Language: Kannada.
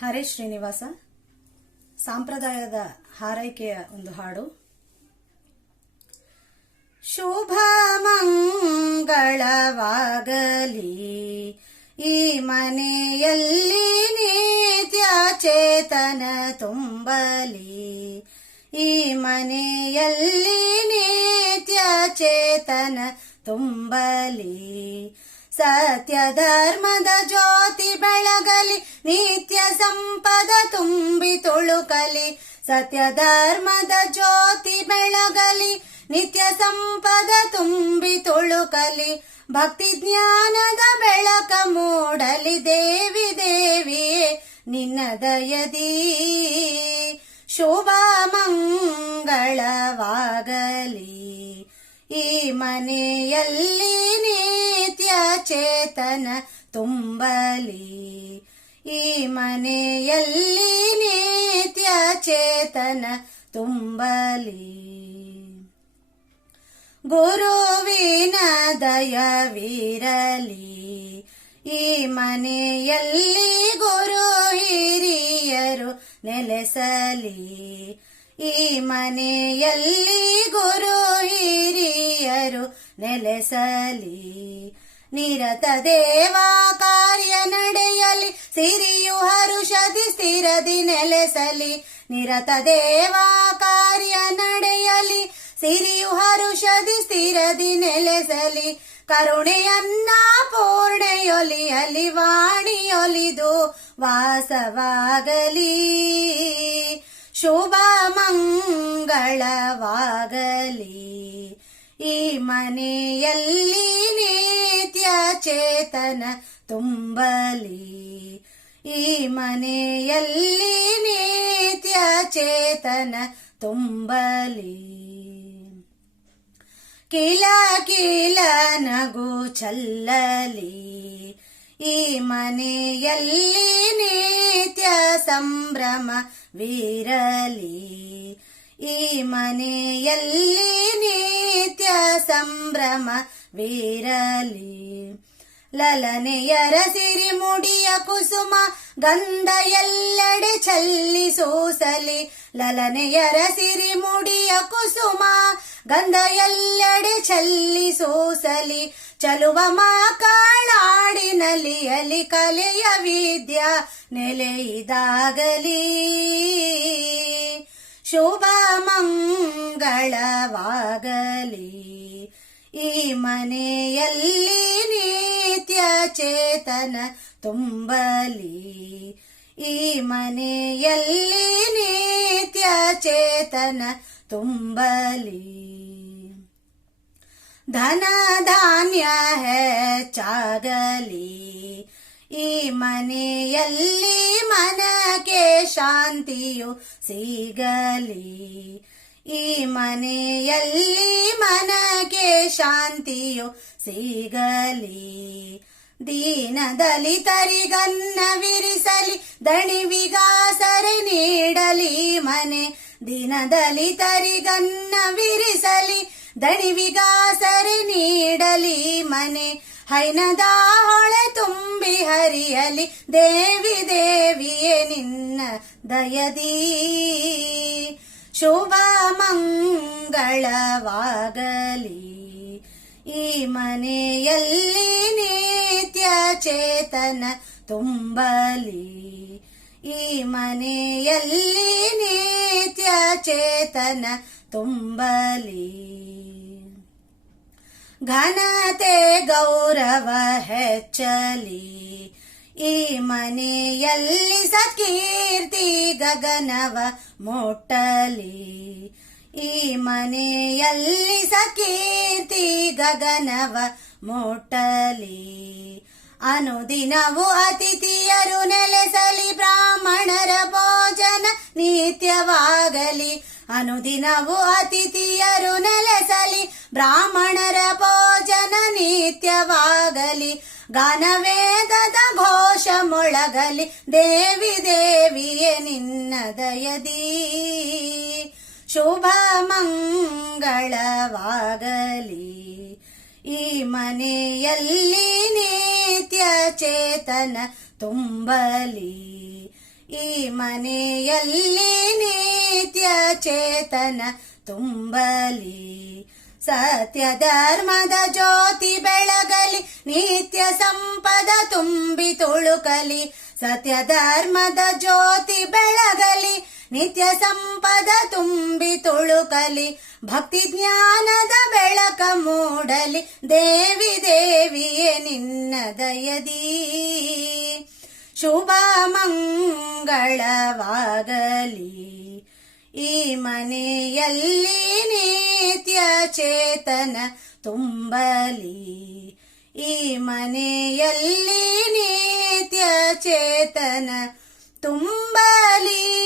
ಹರೇ ಶ್ರೀನಿವಾಸ. ಸಾಂಪ್ರದಾಯದ ಹಾರೈಕೆಯ ಒಂದು ಹಾಡು. ಶುಭ ಮಂಗಳವಾಗಲಿ. ಈ ಮನೆಯಲ್ಲಿ ನಿತ್ಯ ಚೇತನ ತುಂಬಲಿ. ಈ ಮನೆಯಲ್ಲಿ ನಿತ್ಯ ಚೇತನ ತುಂಬಲಿ. ಸತ್ಯ ಧರ್ಮದ ಜ್ಯೋತಿ ಬೆಳಗಲಿ, ನಿತ್ಯ ಸಂಪದ ತುಂಬಿ ತುಳುಕಲಿ. ಸತ್ಯ ಧರ್ಮದ ಜ್ಯೋತಿ ಬೆಳಗಲಿ, ನಿತ್ಯ ಸಂಪದ ತುಂಬಿ ತುಳುಕಲಿ. ಭಕ್ತಿ ಜ್ಞಾನದ ಬೆಳಕ ಮೂಡಲಿ ದೇವಿ ದೇವಿ ನಿನ್ನ ದಯದಿ ಶುಭ ಮಂಗಳವಾಗಲಿ. ಈ ಮನೆಯಲ್ಲಿ ಚೇತನ ತುಂಬಲಿ. ಈ ಮನೆಯಲ್ಲಿ ನಿತ್ಯ ಚೇತನ ತುಂಬಲಿ. ಗುರುವಿನ ದಯವಿರಲಿ. ಈ ಮನೆಯಲ್ಲಿ ಗುರು ಹಿರಿಯರು ನೆಲೆಸಲಿ. ಈ ಮನೆಯಲ್ಲಿ ಗುರು ಹಿರಿಯರು ನೆಲೆಸಲಿ. ನಿರತ ದೇವಾ ಕಾರ್ಯ ನಡೆಯಲಿ, ಸಿರಿಯು ಹರುಷದಿ ಸ್ಥಿರದಿ ನೆಲೆಸಲಿ. ನಿರತ ದೇವಾ ಕಾರ್ಯ ನಡೆಯಲಿ, ಸಿರಿಯು ಹರುಷದಿ ಸ್ಥಿರದಿ ನೆಲೆಸಲಿ. ಕರುಣೆಯನ್ನ ಪೂರ್ಣೆಯೊಲಿಯಲಿ, ವಾಣಿಯೊಲಿದು ವಾಸವಾಗಲಿ. ಶುಭ ಮಂಗಳವಾಗಲಿ. ಈ ಮನೆಯಲ್ಲಿ ನಿತ್ಯ ಚೇತನ ತುಂಬಲಿ. ಈ ಮನೆಯಲ್ಲಿ ನಿತ್ಯ ಚೇತನ ತುಂಬಲಿ. ಕಿಲ ಕಿಲ ನಗು ಚಲ್ಲಲಿ. ಈ ಮನೆಯಲ್ಲಿ ನಿತ್ಯ ಸಂಭ್ರಮ ವೀರಲಿ. ಈ ಮನೆಯಲ್ಲಿ ನಿತ್ಯ ಸಂಭ್ರಮ ವೀರಲಿ ಲಲನೆಯರ ಸಿರಿ ಮುಡಿಯ ಕುಸುಮ ಗಂಧ ಎಲ್ಲೆಡೆ ಚಲ್ಲಿ ಸೂಸಲಿ. ಲಲನೆಯರ ಸಿರಿ ಮುಡಿಯ ಕುಸುಮ ಗಂಧ ಎಲ್ಲೆಡೆ ಚಲ್ಲಿ ಸೂಸಲಿ. ಚಲುವ ಮಕ್ಕಳಾಡಿನಲಿಯಲಿ ಕಲೆಯ ವಿದ್ಯಾ ನೆಲೆಯಿದಾಗಲಿ. ಶುಭ ಮಂಗಳವಾಗಲಿ. ಈ ಮನೆಯಲ್ಲಿ ನಿತ್ಯ ಚೇತನ ತುಂಬಲಿ. ಈ ಮನೆಯಲ್ಲಿ ನಿತ್ಯ ಚೇತನ ತುಂಬಲಿ. ಧನ ಧಾನ್ಯ ಹೆಚ್ಚಾಗಲಿ. ಈ ಮನೆಯಲ್ಲಿ ಮನಕ್ಕೆ ಶಾಂತಿಯು ಸಿಗಲಿ. ಈ ಮನೆಯಲ್ಲಿ ಮನಗೆ ಶಾಂತಿಯು ಸಿಗಲಿ. ದೀನ ದಲಿತರಿಗನ್ನ ವಿರಿಸಲಿ ದಣಿವಿಗಾಸರೆ ನೀಡಲಿ ಮನೆ. ದೀನ ದಲಿತರಿಗನ್ನ ವಿರಿಸಲಿ ದಣಿವಿಗಾಸರೆ ನೀಡಲಿ ಮನೆ. ಹೈನದ ಹೊಳೆ ತುಂಬಿ ಹರಿಯಲಿ, ದೇವಿ ದೇವಿಯೇ ನಿನ್ನ ದಯದಿ. ಶುಭ ಮಂಗಳವಾಗಲಿ ಈ ಮನೆಯಲ್ಲಿ ನಿತ್ಯ ಚೇತನ ತುಂಬಲಿ ಈ ಮನೆಯಲ್ಲಿ ನಿತ್ಯ ಚೇತನ ತುಂಬಲಿ ಘನತೆ ಗೌರವ ಹೆಚ್ಚಲಿ ಈ ಮನೆಯಲ್ಲಿ ಸಕೀರ್ತಿ ಗಗನವ ಮೊಟ್ಟಲಿ. ಈ ಮನೆಯಲ್ಲಿ ಸಕೀರ್ತಿ ಗಗನವ ಮುಟ್ಟಲಿ. ಅನುದಿನವು ಅತಿಥಿಯರು ನೆಲೆಸಲಿ ಬ್ರಾಹ್ಮಣರ ಭೋಜನ ನಿತ್ಯವಾಗಲಿ. ಅನುದಿನವು ಅತಿಥಿಯರು ನೆಲೆಸಲಿ ಬ್ರಾಹ್ಮಣರ ಭೋಜನ ನಿತ್ಯವಾಗಲಿ. ಗಾನವೇದದ ಘೋಷ ಮೊಳಗಲಿ ದೇವಿ ದೇವಿಯೇ ನಿನ್ನ ದಯದಿ. ಶುಭ ಮಂಗಳವಾಗಲಿ. ಈ ಮನೆಯಲ್ಲಿ ನಿತ್ಯ ಚೇತನ ತುಂಬಲಿ. ಈ ಮನೆಯಲ್ಲಿ ನಿತ್ಯ ಚೇತನ ತುಂಬಲಿ. ಸತ್ಯ ಧರ್ಮದ ಜ್ಯೋತಿ ಬೆಳಗಲಿ, ನಿತ್ಯ ಸಂಪದ ತುಂಬಿ ತುಳುಕಲಿ. ಸತ್ಯ ಧರ್ಮದ ಜ್ಯೋತಿ ಬೆಳಗಲಿ, ನಿತ್ಯ ಸಂಪದ ತುಂಬಿ ತುಳುಕಲಿ. ಭಕ್ತಿ ಜ್ಞಾನದ ಬೆಳಕ ಮೂಡಲಿ, ದೇವಿ ದೇವಿಯೇ ನಿನ್ನ ದಯದಿ. ಶುಭ ಮಂಗಳವಾಗಲಿ. ಈ ಮನೆಯಲ್ಲಿ ನಿತ್ಯ ಚೇತನ ತುಂಬಲಿ. ಈ ಮನೆಯಲ್ಲಿ ನಿತ್ಯ ಚೇತನ ತುಂಬಲಿ.